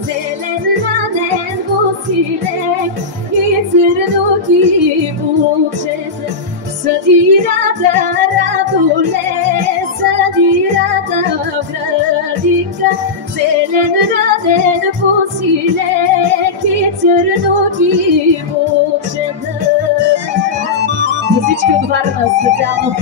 зелен ранен босилек и църноки бучета. Съдирата Радуле, съдирата градинка, зелен ранен босилек и църноки бучета. За всички от Варна специално.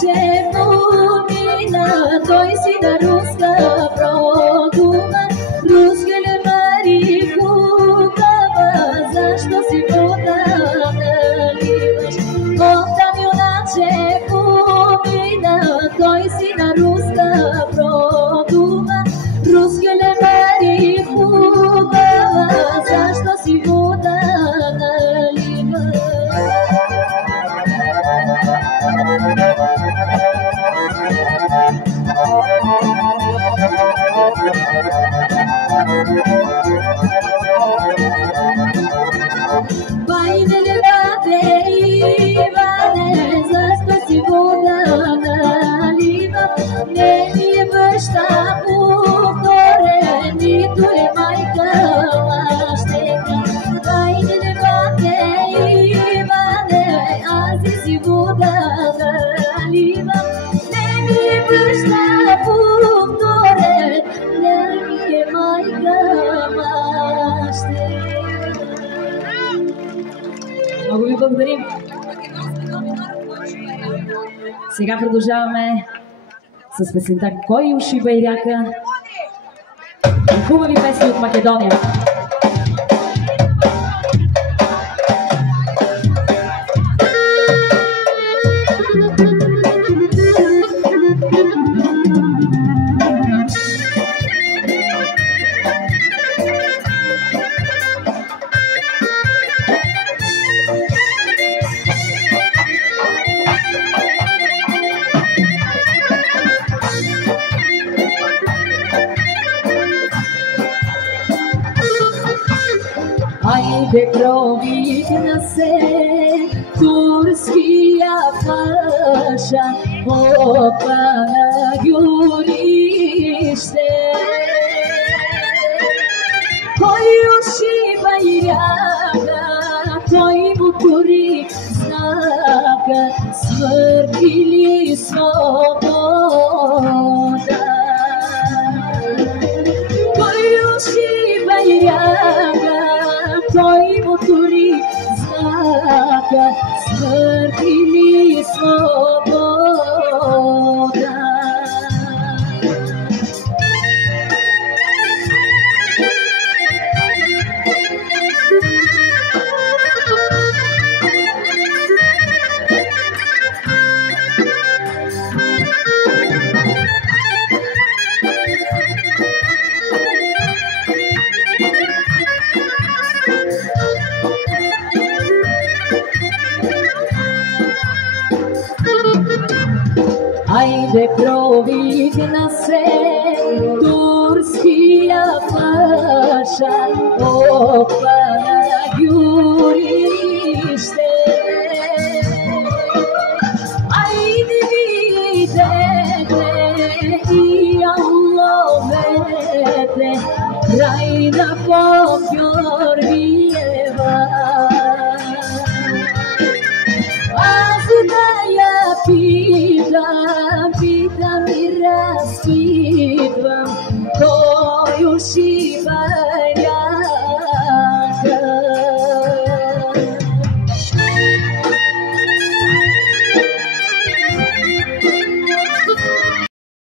че помина, той си на руска продума. Руска ли Мари хубава, защо си вода наливаш? Оттам юначе помина, той си на руска продума. Руска ли Мари хубава, защо си вода наливаш? Байдели бате Иване, защо си вода налива? Не ми е баща повторен, нито е майка мащека. Байдели бате Иване, аз си вода налива. Не ми е баща повторен, не ми е майка мащека. Много ви благодарим. Сега продължаваме с песента "Кой ушиба и ряка" и хубави песни от Македония. Айде пробигна се турския паша от Панагюрище. Кой ушиба и ряга, той му тури знака, свъртили свобода. Кой ушиба и ряга, той му тури знака, свъртили свобода. Айде пробигна се турския паша от Панагюрище. Айде видете и ловете край на Попгеоргиева. Аз да я питам и разпитвам, кой ушиба ряка.